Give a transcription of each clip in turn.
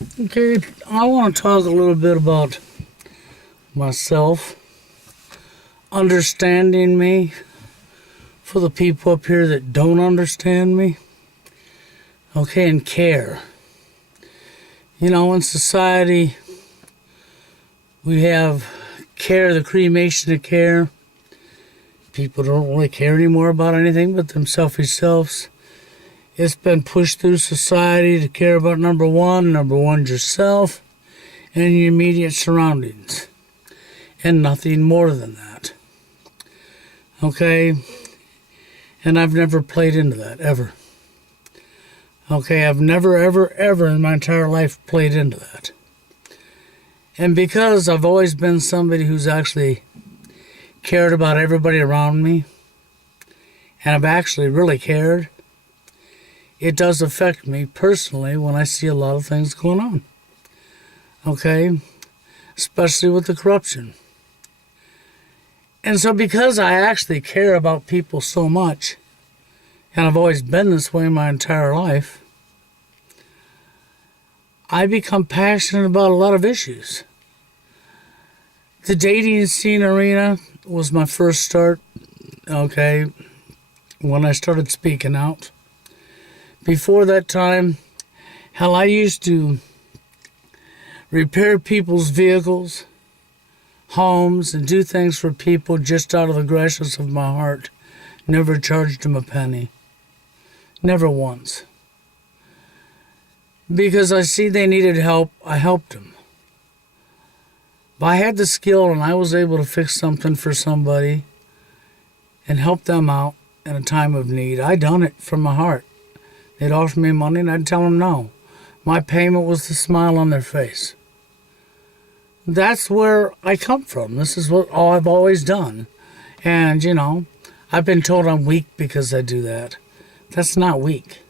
Okay, I want to talk a little bit about myself, understanding me for the people up here that don't understand me. Okay, and care. You know, in society, we have care, the cremation of care. People don't really care anymore about anything but them selfish selves. It's been pushed through society to care about number one. Number one's yourself and your immediate surroundings, and nothing more than that. Okay? And I've never played into that, ever. Okay, I've never, ever, ever in my entire life played into that. And because I've always been somebody who's actually cared about everybody around me, and I've actually really cared, it does affect me personally when I see a lot of things going on. Okay? Especially with the corruption. And so because I actually care about people so much, and I've always been this way my entire life, I become passionate about a lot of issues. The dating scene arena was my first start, okay, when I started speaking out. Before that time, hell, I used to repair people's vehicles, homes, and do things for people just out of the gracious of my heart. Never charged them a penny. Never once. Because I see they needed help, I helped them. If I had the skill and I was able to fix something for somebody and help them out in a time of need, I done it from my heart. They'd offer me money and I'd tell them no. My payment was the smile on their face. That's where I come from. This is what all I've always done. And, you know, I've been told I'm weak because I do that. That's not weak.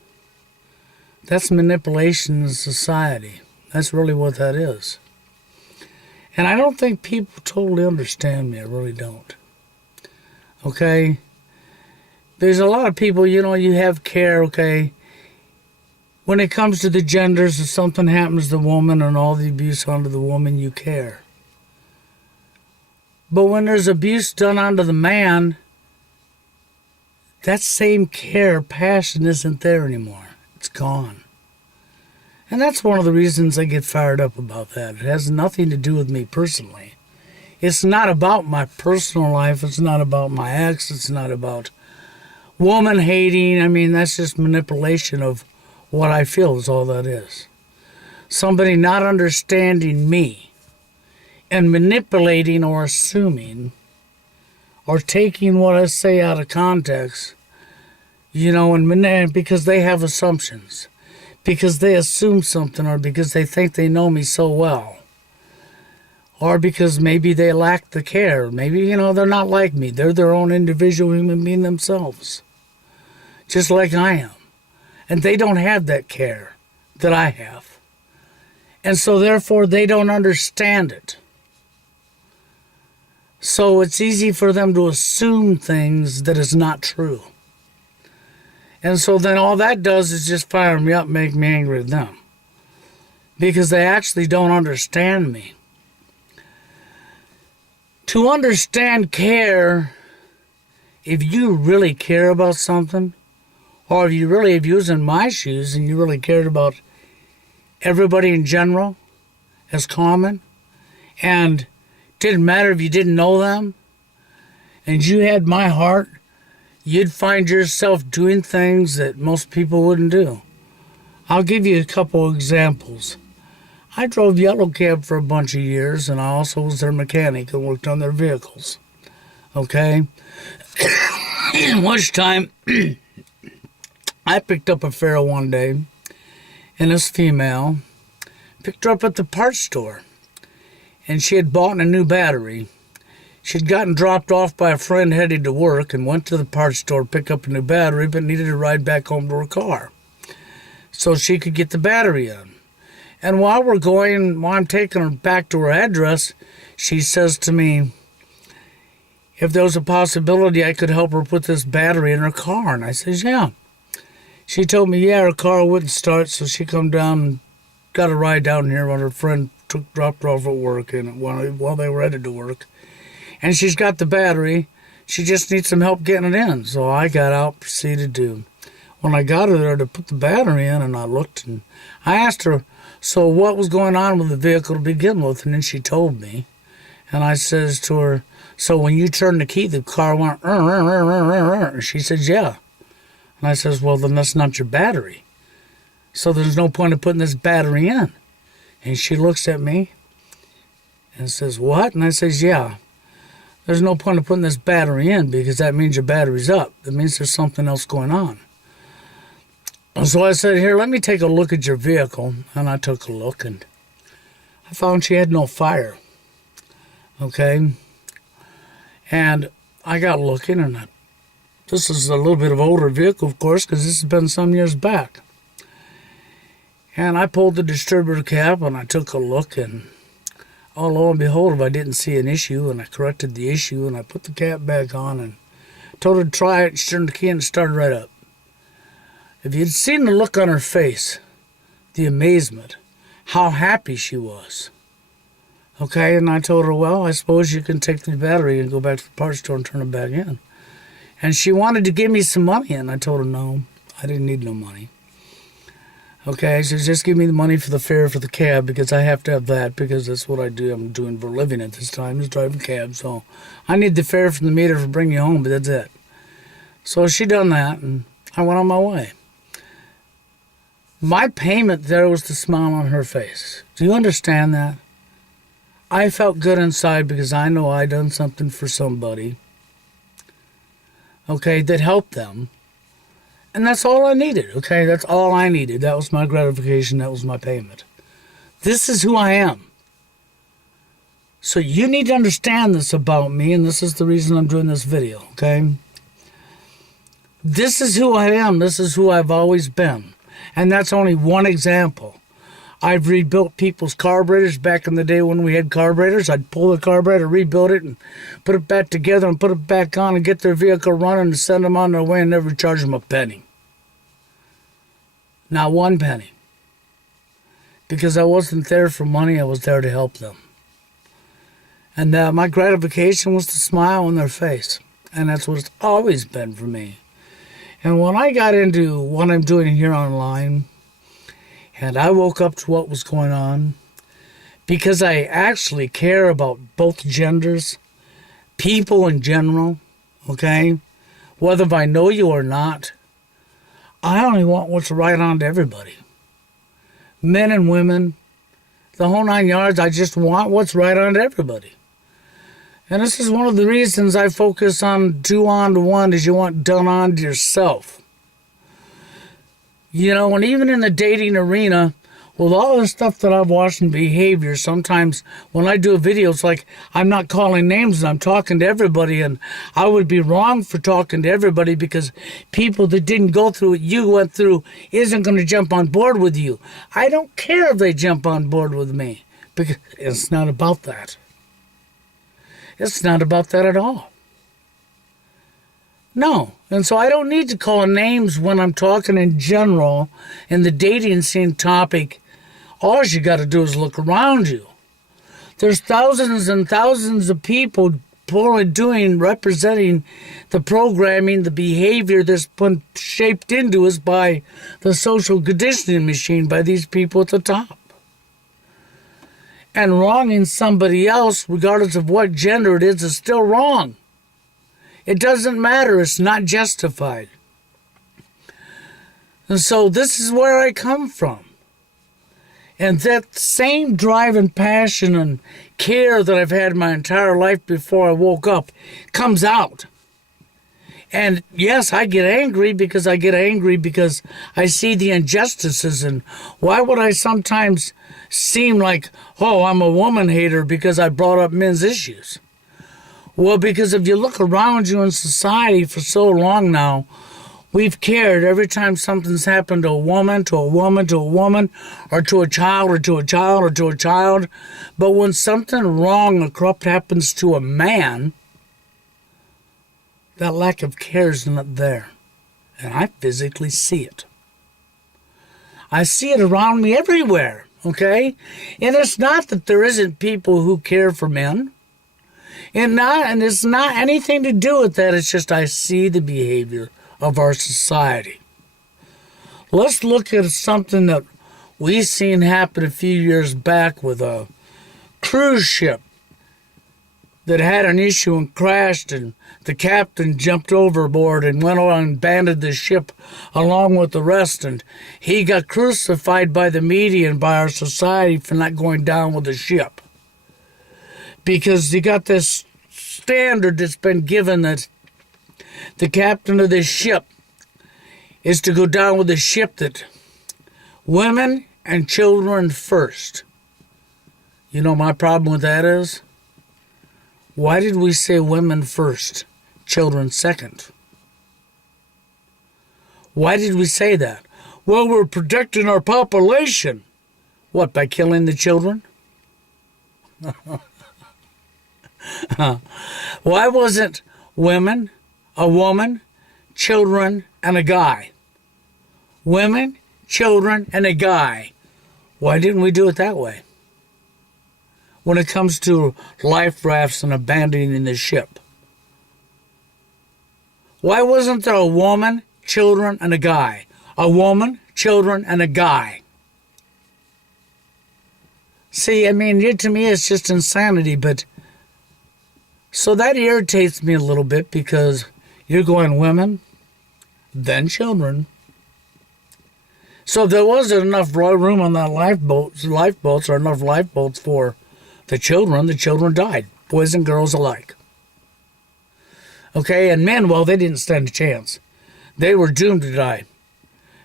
That's manipulation in society. That's really what that is. And I don't think people totally understand me. I really don't. Okay? There's a lot of people, you know, you have care, okay? When it comes to the genders, if something happens to the woman and all the abuse onto the woman, you care. But when there's abuse done onto the man, that same care, passion isn't there anymore. It's gone. And that's one of the reasons I get fired up about that. It has nothing to do with me personally. It's not about my personal life. It's not about my ex. It's not about woman hating. I mean, that's just manipulation of what I feel is all that is. Somebody not understanding me and manipulating or assuming or taking what I say out of context, you know, and because they have assumptions, because they assume something, or because they think they know me so well, or because maybe they lack the care. Maybe, you know, they're not like me. They're their own individual human being themselves, just like I am. And they don't have that care that I have. And so therefore they don't understand it. So it's easy for them to assume things that is not true. And so then all that does is just fire me up, make me angry with them. Because they actually don't understand me. To understand care, if you really care about something, or if you was in my shoes and you really cared about everybody in general as common, and didn't matter if you didn't know them, and you had my heart, you'd find yourself doing things that most people wouldn't do. I'll give you a couple examples. I drove Yellow Cab for a bunch of years, and I also was their mechanic and worked on their vehicles. Okay? Which time, I picked up a fare one day, and this female picked her up at the parts store, and she had bought a new battery. She'd gotten dropped off by a friend headed to work and went to the parts store to pick up a new battery, but needed to ride back home to her car so she could get the battery in. And while I'm taking her back to her address, she says to me, if there was a possibility I could help her put this battery in her car. And I says, yeah. She told me, yeah, her car wouldn't start, so she come down and got a ride down here when her friend dropped her off at work and while they were headed to work. And she's got the battery. She just needs some help getting it in. So I got out, proceeded to. When I got her there to put the battery in, and I looked, and I asked her, so what was going on with the vehicle to begin with? And then she told me. And I says to her, so when you turned the key, the car went, and she says, yeah. And I says, well, then that's not your battery. So there's no point in putting this battery in. And she looks at me and says, what? And I says, yeah. There's no point in putting this battery in because that means your battery's up. That means there's something else going on. So I said, here, let me take a look at your vehicle. And I took a look, and I found she had no fire. Okay? And I got looking, and this is a little bit of an older vehicle, of course, because this has been some years back. And I pulled the distributor cap, and I took a look, and oh, lo and behold, I didn't see an issue, and I corrected the issue, and I put the cap back on, and told her to try it. She turned the key, and it started right up. If you'd seen the look on her face, the amazement, how happy she was. Okay, and I told her, well, I suppose you can take the battery and go back to the parts store and turn it back in. And she wanted to give me some money, and I told her, no, I didn't need no money. Okay, she said, just give me the money for the fare for the cab because I have to have that because that's what I do. I'm doing for a living at this time is driving cabs. So I need the fare from the meter for bringing you home, but that's it. So she done that, and I went on my way. My payment there was the smile on her face. Do you understand that? I felt good inside because I know I done something for somebody, okay, that helped them. And that's all I needed, okay? That's all I needed. That was my gratification. That was my payment. This is who I am. So you need to understand this about me, and this is the reason I'm doing this video, okay? This is who I am. This is who I've always been. And that's only one example. I've rebuilt people's carburetors back in the day when we had carburetors. I'd pull the carburetor, rebuild it, and put it back together and put it back on and get their vehicle running and send them on their way and never charge them a penny. Not one penny. Because I wasn't there for money, I was there to help them. And my gratification was to smile on their face. And that's what it's always been for me. And when I got into what I'm doing here online, and I woke up to what was going on, because I actually care about both genders, people in general, okay? Whether I know you or not, I only want what's right on to everybody. Men and women, the whole 9 yards, I just want what's right on to everybody. And this is one of the reasons I focus on do unto one as you want done unto yourself. You know, and even in the dating arena, with all the stuff that I've watched in behavior, sometimes when I do a video, it's like I'm not calling names and I'm talking to everybody, and I would be wrong for talking to everybody because people that didn't go through what you went through isn't going to jump on board with you. I don't care if they jump on board with me because it's not about that. It's not about that at all. No. And so I don't need to call names when I'm talking in general in the dating scene topic. All you got to do is look around you. There's thousands and thousands of people representing the programming, the behavior that's been shaped into us by the social conditioning machine, by these people at the top. And wronging somebody else, regardless of what gender it is still wrong. It doesn't matter. It's not justified. And so this is where I come from. And that same drive and passion and care that I've had my entire life before I woke up comes out. And yes, I get angry because I see the injustices. And why would I sometimes seem like, oh, I'm a woman hater because I brought up men's issues? Well, because if you look around you in society for so long now, we've cared every time something's happened to a woman, to a woman, to a woman, or to a child, or to a child, or to a child. But when something wrong or corrupt happens to a man, that lack of care is not there. And I physically see it. I see it around me everywhere. Okay? And it's not that there isn't people who care for men. And it's not anything to do with that. It's just I see the behavior of our society. Let's look at something that we seen happen a few years back with a cruise ship that had an issue and crashed, and the captain jumped overboard and went on and abandoned the ship along with the rest, and he got crucified by the media and by our society for not going down with the ship. Because you got this standard that's been given that the captain of this ship is to go down with the ship, that women and children first. You know my problem with that is? Why did we say women first, children second? Why did we say that? Well, we're protecting our population. What, by killing the children? Why wasn't women, a woman, children, and a guy? Women, children, and a guy. Why didn't we do it that way? When it comes to life rafts and abandoning the ship. Why wasn't there a woman, children, and a guy? A woman, children, and a guy. See, I mean, to me it's just insanity, but so that irritates me a little bit, because you're going women, then children. So if there wasn't enough room on that lifeboats or enough lifeboats for the children died, boys and girls alike. Okay, and men, well, they didn't stand a chance. They were doomed to die,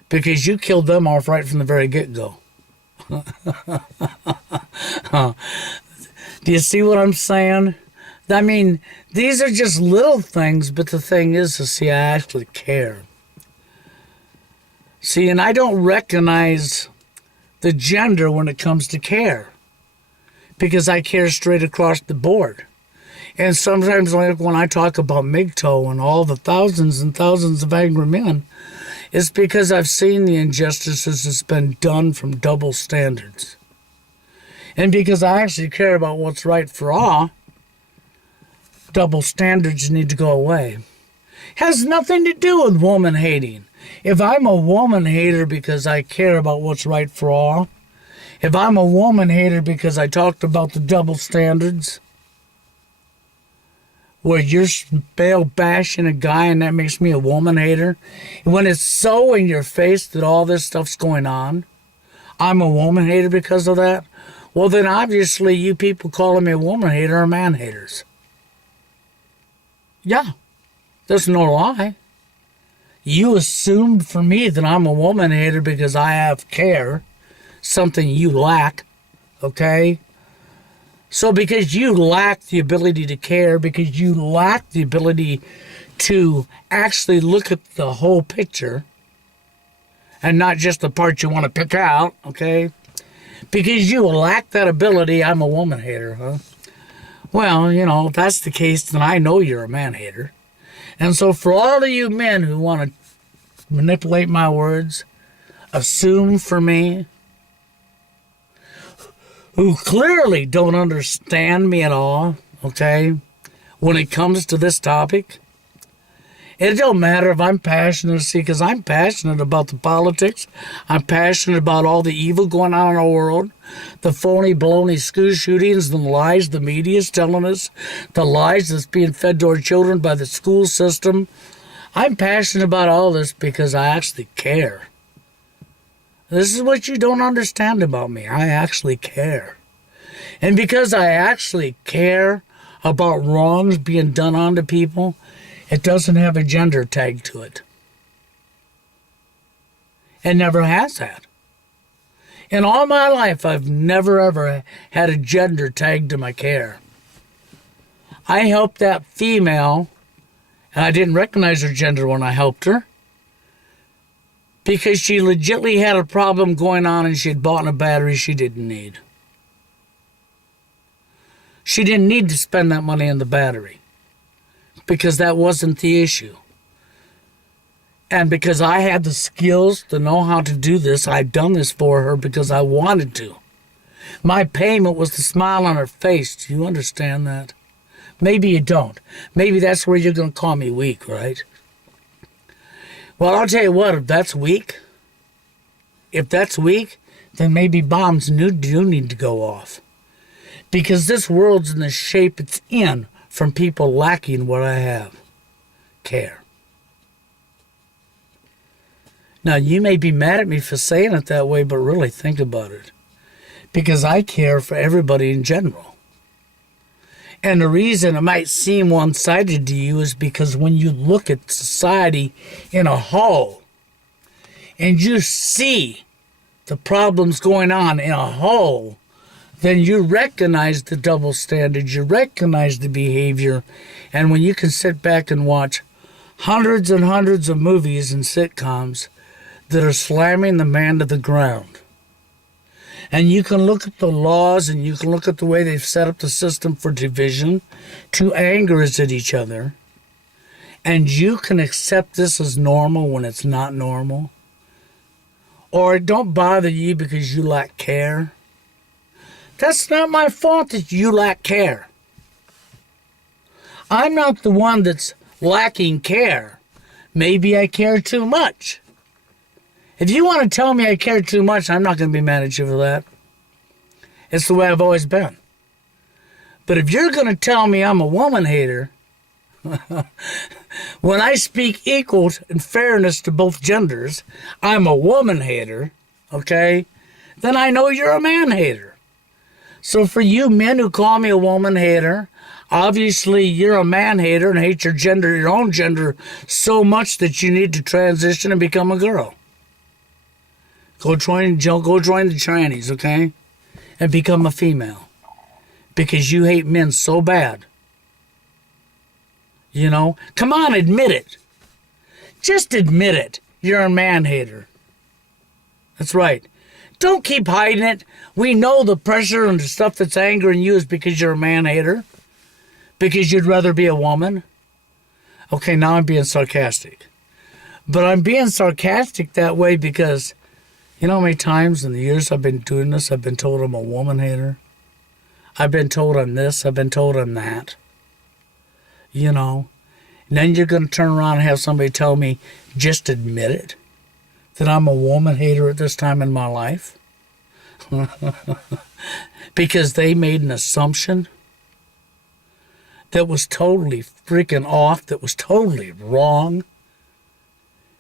because you killed them off right from the very get-go. Do you see what I'm saying? I mean, these are just little things, but the thing is to see I actually care. See, and I don't recognize the gender when it comes to care, because I care straight across the board. And sometimes, like when I talk about MGTOW and all the thousands and thousands of angry men, it's because I've seen the injustices that's been done from double standards. And because I actually care about what's right for all, double standards need to go away. Has nothing to do with woman hating. If I'm a woman hater because I care about what's right for all, if I'm a woman hater because I talked about the double standards, where you're male bashing a guy and that makes me a woman hater, when it's so in your face that all this stuff's going on, I'm a woman hater because of that, well then obviously you people calling me a woman hater are man haters. Yeah, there's no lie. You assumed for me that I'm a woman hater because I have care, something you lack, okay? So because you lack the ability to care, because you lack the ability to actually look at the whole picture and not just the part you want to pick out, okay? Because you lack that ability, I'm a woman hater, huh? Well, you know, if that's the case, then I know you're a man hater. And so for all of you men who want to manipulate my words, assume for me, who clearly don't understand me at all, okay, when it comes to this topic, it don't matter if I'm passionate, see, because I'm passionate about the politics. I'm passionate about all the evil going on in our world, the phony, baloney school shootings, the lies the media's telling us, the lies that's being fed to our children by the school system. I'm passionate about all this because I actually care. This is what you don't understand about me. I actually care. And because I actually care about wrongs being done onto people, it doesn't have a gender tag to it. It never has had. In all my life, I've never ever had a gender tag to my care. I helped that female, and I didn't recognize her gender when I helped her, because she legitimately had a problem going on and she had bought a battery she didn't need. She didn't need to spend that money on the battery, because that wasn't the issue. And because I had the skills to know how to do this, I'd done this for her because I wanted to. My payment was the smile on her face. Do you understand that? Maybe you don't. Maybe that's where you're going to call me weak, right? Well, I'll tell you what, if that's weak, then maybe bombs do need to go off. Because this world's in the shape it's in from people lacking what I have. Care. Now, you may be mad at me for saying it that way, but really think about it. Because I care for everybody in general. And the reason it might seem one-sided to you is because when you look at society in a whole, and you see the problems going on in a whole, then you recognize the double standards, you recognize the behavior, and when you can sit back and watch hundreds and hundreds of movies and sitcoms that are slamming the man to the ground, and you can look at the laws and you can look at the way they've set up the system for division to angers at each other, and you can accept this as normal when it's not normal, or it don't bother you because you lack care, that's not my fault that you lack care. I'm not the one that's lacking care. Maybe I care too much. If you want to tell me I care too much, I'm not going to be mad at you for that. It's the way I've always been. But if you're going to tell me I'm a woman hater, when I speak equal and fairness to both genders, I'm a woman hater, okay? Then I know you're a man hater. So for you men who call me a woman hater, obviously you're a man hater and hate your own gender so much that you need to transition and become a girl. Go join the Chinese, okay? And become a female. Because you hate men so bad. You know? Come on, admit it. Just admit it. You're a man hater. That's right. Don't keep hiding it. We know the pressure and the stuff that's angering you is because you're a man hater. Because you'd rather be a woman. Okay, now I'm being sarcastic. But I'm being sarcastic that way because, you know how many times in the years I've been doing this, I've been told I'm a woman hater? I've been told I'm this, I've been told I'm that. You know? And then you're going to turn around and have somebody tell me, just admit it, that I'm a woman hater at this time in my life? Because they made an assumption that was totally freaking off, that was totally wrong,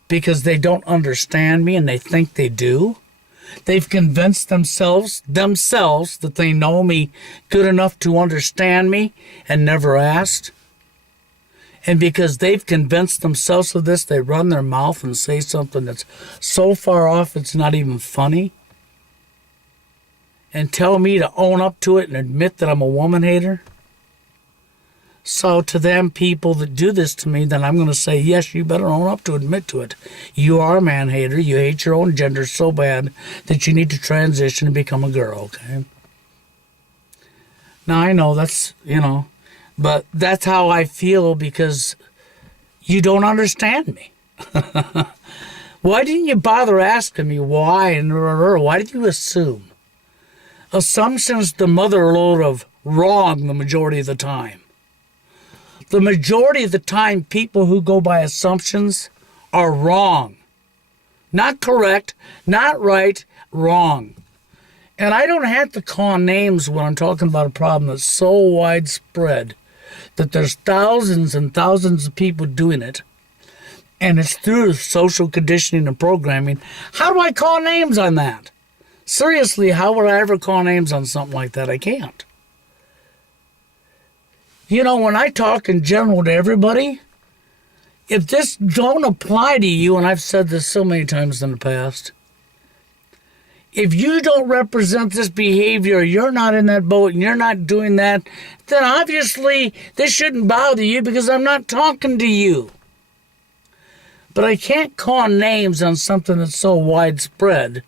because they don't understand me and they think they do. They've convinced themselves that they know me good enough to understand me and never asked. And because they've convinced themselves of this, they run their mouth and say something that's so far off it's not even funny. And tell me to own up to it and admit that I'm a woman hater. So to them people that do this to me, then I'm going to say, yes, you better own up to admit to it. You are a man hater. You hate your own gender so bad that you need to transition and become a girl, okay? Now, I know that's, but that's how I feel because you don't understand me. Why didn't you bother asking me why and why did you assume? Assumption's the motherlode of wrong the majority of the time. The majority of the time, people who go by assumptions are wrong. Not correct, not right, wrong. And I don't have to call names when I'm talking about a problem that's so widespread that there's thousands and thousands of people doing it. And it's through social conditioning and programming. How do I call names on that? Seriously, how would I ever call names on something like that? I can't. When I talk in general to everybody, if this don't apply to you, and I've said this so many times in the past, if you don't represent this behavior, you're not in that boat and you're not doing that, then obviously this shouldn't bother you because I'm not talking to you. But I can't call names on something that's so widespread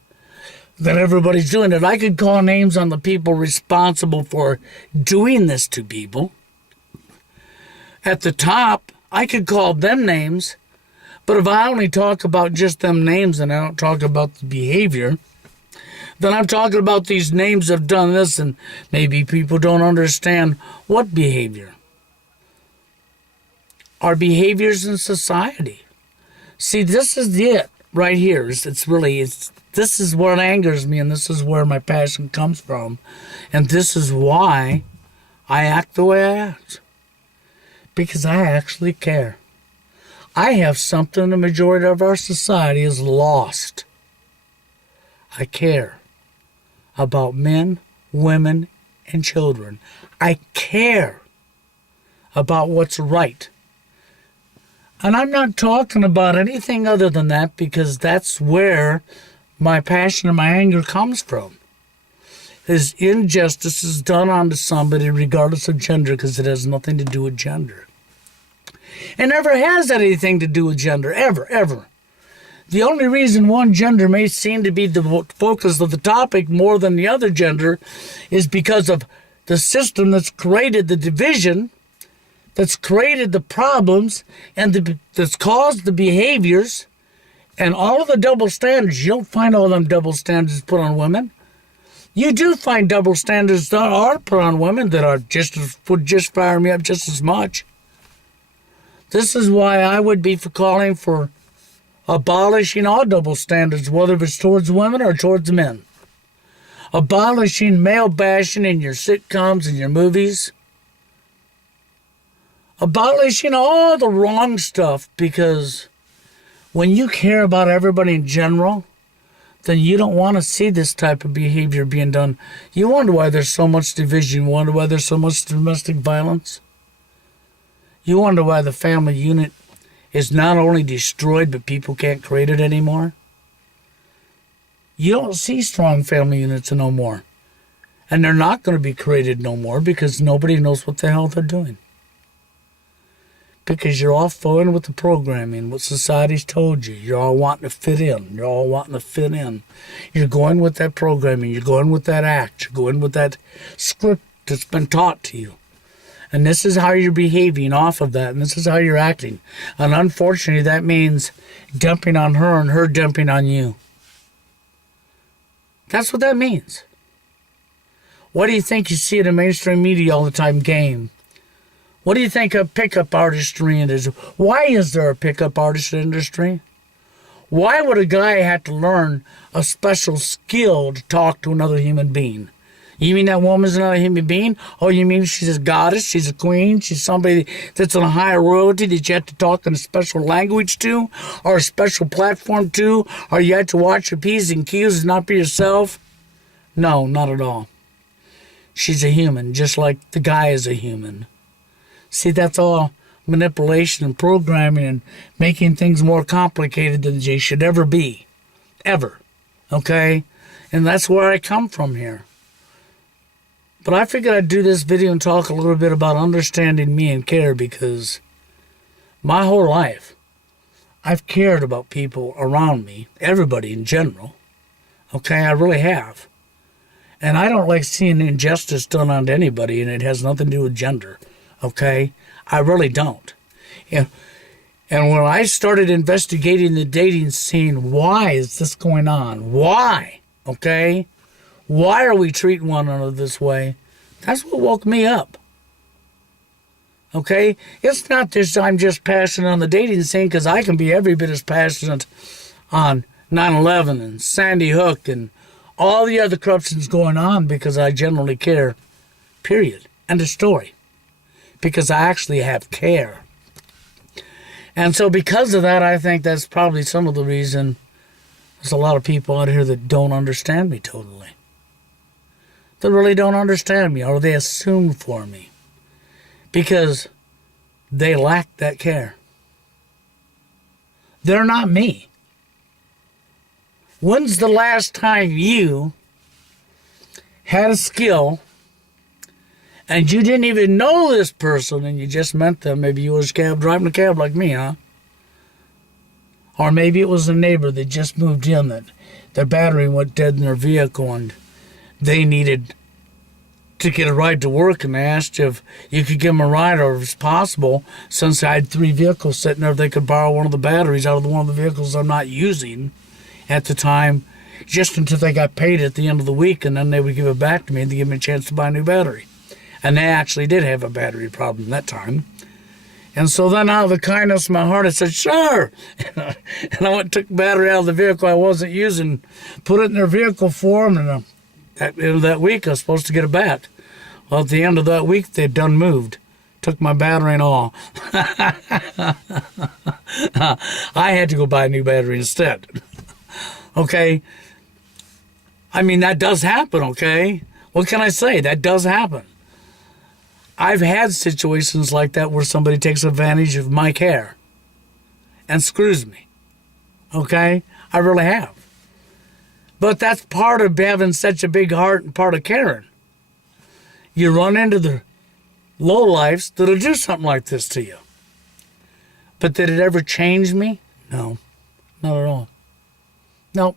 that everybody's doing it. I could call names on the people responsible for doing this to people. At the top, I could call them names, but if I only talk about just them names and I don't talk about the behavior, Then I'm talking about these names have done this, and maybe people don't understand what behavior. Our behaviors in society. See, this is it right here. This is what angers me, and this is where my passion comes from. And this is why I act the way I act. Because I actually care. I have something the majority of our society is lost. I care about men, women, and children. I care about what's right. And I'm not talking about anything other than that, because that's where my passion and my anger comes from. Is injustice is done onto somebody regardless of gender, because it has nothing to do with gender. It never has anything to do with gender, ever, ever. The only reason one gender may seem to be the focus of the topic more than the other gender is because of the system that's created the division, that's created the problems, and that's caused the behaviors, and all of the double standards. You don't find all them double standards put on women. You do find double standards that are put on women that are would just fire me up just as much. This is why I would be calling for abolishing all double standards, whether it's towards women or towards men. Abolishing male bashing in your sitcoms and your movies. Abolishing all the wrong stuff, because when you care about everybody in general, then you don't want to see this type of behavior being done. You wonder why there's so much division. You wonder why there's so much domestic violence. You wonder why the family unit is not only destroyed, but people can't create it anymore. You don't see strong family units no more. And they're not going to be created no more, because nobody knows what the hell they're doing. Because you're all following with the programming, what society's told you. You're all wanting to fit in. You're all wanting to fit in. You're going with that programming. You're going with that act. You're going with that script that's been taught to you. And this is how you're behaving off of that, and this is how you're acting. And unfortunately, that means dumping on her and her dumping on you. That's what that means. What do you think you see in the mainstream media all the time? Game. What do you think of pickup artistry is? Why is there a pickup artist industry? Why would a guy have to learn a special skill to talk to another human being? You mean that woman's another human being? Oh, you mean she's a goddess, she's a queen, she's somebody that's on a higher royalty that you have to talk in a special language to, or a special platform to, or you have to watch your P's and Q's and not be yourself? No, not at all. She's a human, just like the guy is a human. See, that's all manipulation and programming and making things more complicated than they should ever be. Ever. Okay? And that's where I come from here. But I figured I'd do this video and talk a little bit about understanding me and care, because my whole life I've cared about people around me, everybody in general. Okay? I really have. And I don't like seeing injustice done on anybody, and it has nothing to do with gender. Okay? I really don't. And when I started investigating the dating scene, why is this going on? Why? Okay? Why are we treating one another this way? That's what woke me up. Okay? It's not just I'm just passionate on the dating scene, because I can be every bit as passionate on 9/11 and Sandy Hook and all the other corruptions going on, because I generally care. Period. End of story. Because I actually have care. And so because of that, I think that's probably some of the reason there's a lot of people out here that don't understand me totally. They really don't understand me, or they assume for me. Because they lack that care. They're not me. When's the last time you had a skill and you didn't even know this person and you just met them? Maybe you was driving a cab like me, huh? Or maybe it was a neighbor that just moved in, that their battery went dead in their vehicle and they needed to get a ride to work, and they asked if you could give them a ride, or if it's possible, since I had 3 vehicles sitting there, they could borrow one of the batteries out of one of the vehicles I'm not using at the time, just until they got paid at the end of the week, and then they would give it back to me and they give me a chance to buy a new battery. And they actually did have a battery problem that time. And so then out of the kindness of my heart, I said, sure. And I went and took the battery out of the vehicle I wasn't using, put it in their vehicle for them, and at the end of that week, I was supposed to get it back. Well, at the end of that week, they'd done moved. Took my battery and all. I had to go buy a new battery instead. Okay? I mean, that does happen, okay? What can I say? That does happen. I've had situations like that where somebody takes advantage of my care and screws me. Okay? I really have. But that's part of having such a big heart and part of caring. You run into the lowlifes that'll do something like this to you. But did it ever change me? No. Not at all. No.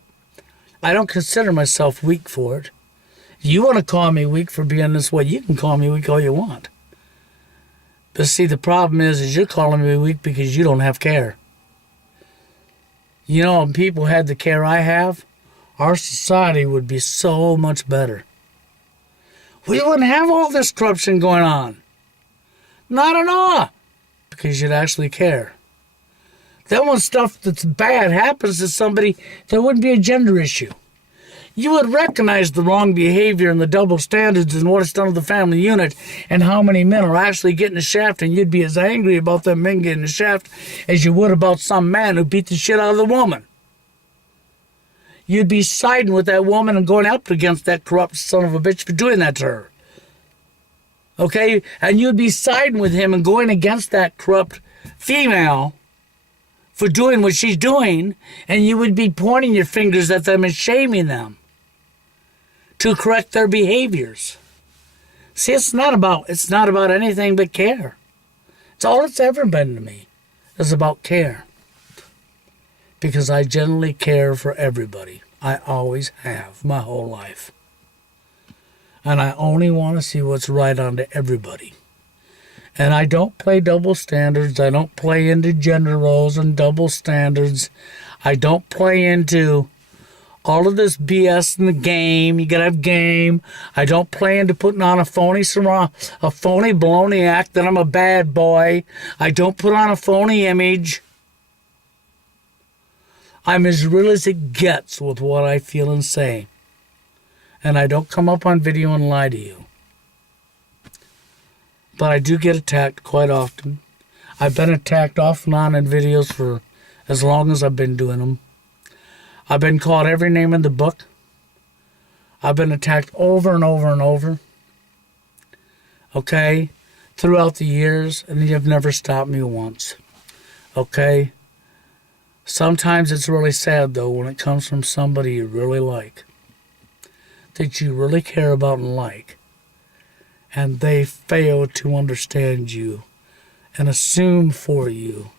I don't consider myself weak for it. You want to call me weak for being this way, you can call me weak all you want. But see, the problem is you're calling me weak because you don't have care. You know, if people had the care I have, our society would be so much better. We wouldn't have all this corruption going on. Not at all. Because you'd actually care. Then when stuff that's bad happens to somebody, there wouldn't be a gender issue. You would recognize the wrong behavior and the double standards and what it's done to the family unit and how many men are actually getting the shaft, and you'd be as angry about them men getting the shaft as you would about some man who beat the shit out of the woman. You'd be siding with that woman and going up against that corrupt son of a bitch for doing that to her. Okay? And you'd be siding with him and going against that corrupt female for doing what she's doing, and you would be pointing your fingers at them and shaming them to correct their behaviors. See, it's not about anything but care. It's all it's ever been to me is about care. Because I generally care for everybody. I always have my whole life. And I only want to see what's right onto everybody. And I don't play double standards. I don't play into gender roles and double standards. I don't play into all of this BS in the game. You gotta have game. I don't play into putting on a phony baloney act that I'm a bad boy. I don't put on a phony image. I'm as real as it gets with what I feel and say. And I don't come up on video and lie to you. But I do get attacked quite often. I've been attacked off and on in videos for as long as I've been doing them. I've been called every name in the book. I've been attacked over and over and over. Okay? Throughout the years, and you've never stopped me once. Okay? Sometimes it's really sad, though, when it comes from somebody you really like. That you really care about and like. And they fail to understand you and assume for you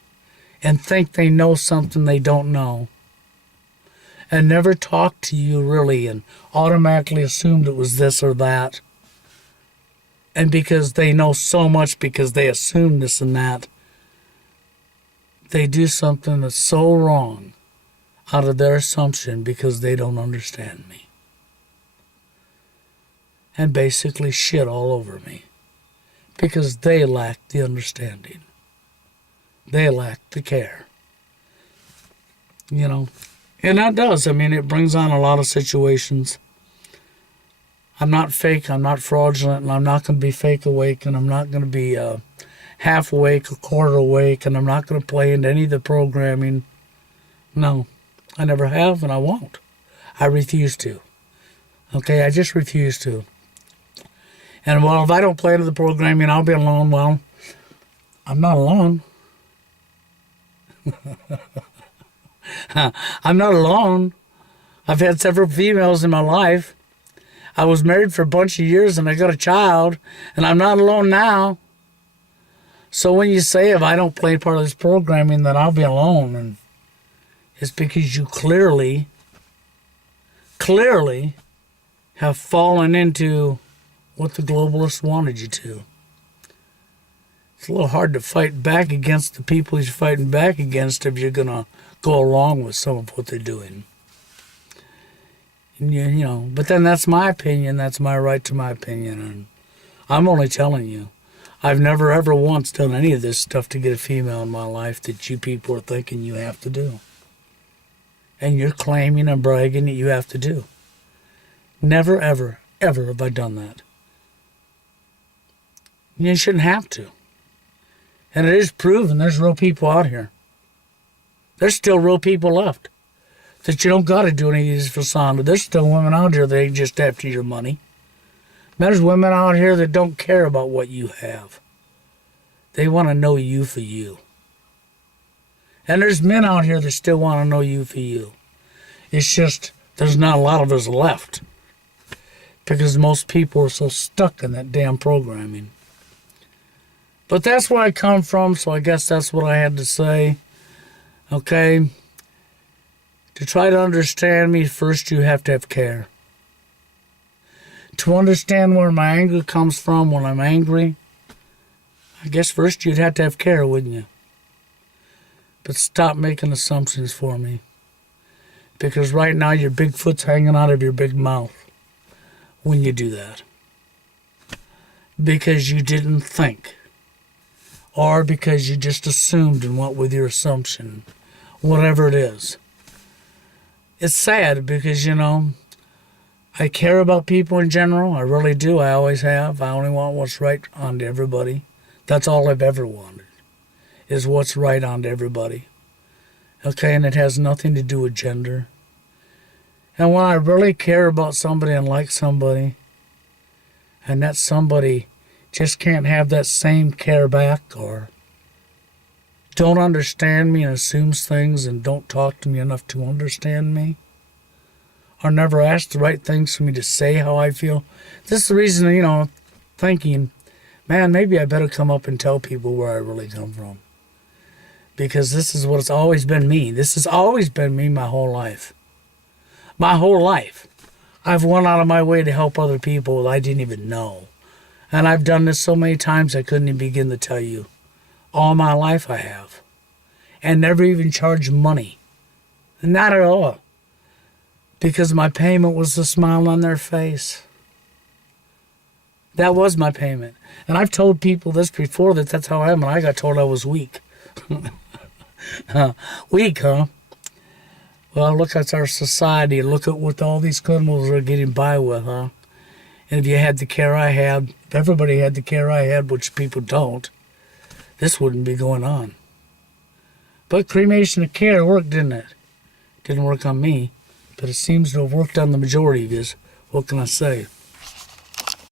and think they know something they don't know. And never talk to you really and automatically assumed it was this or that. And because they know so much because they assume this and that, they do something that's so wrong out of their assumption because they don't understand me. And basically shit all over me because they lack the understanding. They lack the care. You know, and that does. I mean, it brings on a lot of situations. I'm not fake, I'm not fraudulent, and I'm not going to be fake awake, and I'm not going to be half awake, a quarter awake, and I'm not going to play into any of the programming. No, I never have, and I won't. I refuse to. Okay, I just refuse to. And, well, if I don't play into the programming, I'll be alone. Well, I'm not alone. I'm not alone. I've had several females in my life. I was married for a bunch of years, and I got a child, and I'm not alone now. So when you say if I don't play part of this programming, then I'll be alone, and it's because you clearly have fallen into what the globalists wanted you to. It's a little hard to fight back against the people you're fighting back against if you're going to go along with some of what they're doing. And but then that's my opinion. That's my right to my opinion. And I'm only telling you. I've never ever once done any of this stuff to get a female in my life that you people are thinking you have to do. And you're claiming and bragging that you have to do. Never, ever, ever have I done that. You shouldn't have to. And it is proven there's real people out here. There's still real people left. That you don't got to do any of these facades. There's still women out here that ain't just after your money. There's women out here that don't care about what you have. They want to know you for you. And there's men out here that still want to know you for you. It's just there's not a lot of us left. Because most people are so stuck in that damn programming. But that's where I come from, so I guess that's what I had to say. Okay? To try to understand me, first you have to have care. To understand where my anger comes from when I'm angry, I guess first you'd have to have care, wouldn't you? But stop making assumptions for me. Because right now your big foot's hanging out of your big mouth when you do that. Because you didn't think. Or because you just assumed and went with your assumption. Whatever it is. It's sad because, I care about people in general. I really do. I always have. I only want what's right on to everybody. That's all I've ever wanted, is what's right on to everybody. Okay, and it has nothing to do with gender. And when I really care about somebody and like somebody, and that somebody just can't have that same care back, or don't understand me and assumes things and don't talk to me enough to understand me, or never ask the right things for me to say how I feel. This is the reason, thinking, man, maybe I better come up and tell people where I really come from. Because this is what it's always been me. This has always been me my whole life. My whole life. I've went out of my way to help other people that I didn't even know. And I've done this so many times I couldn't even begin to tell you. All my life I have. And never even charged money. Not at all. Because my payment was the smile on their face. That was my payment. And I've told people this before, that's how I am, and I got told I was weak. Weak, huh? Well, look at our society. Look at what all these criminals are getting by with, huh? And if you had the care I had, if everybody had the care I had, which people don't, this wouldn't be going on. But cremation of care worked, didn't it? Didn't work on me. But it seems to have worked on the majority of you. What can I say?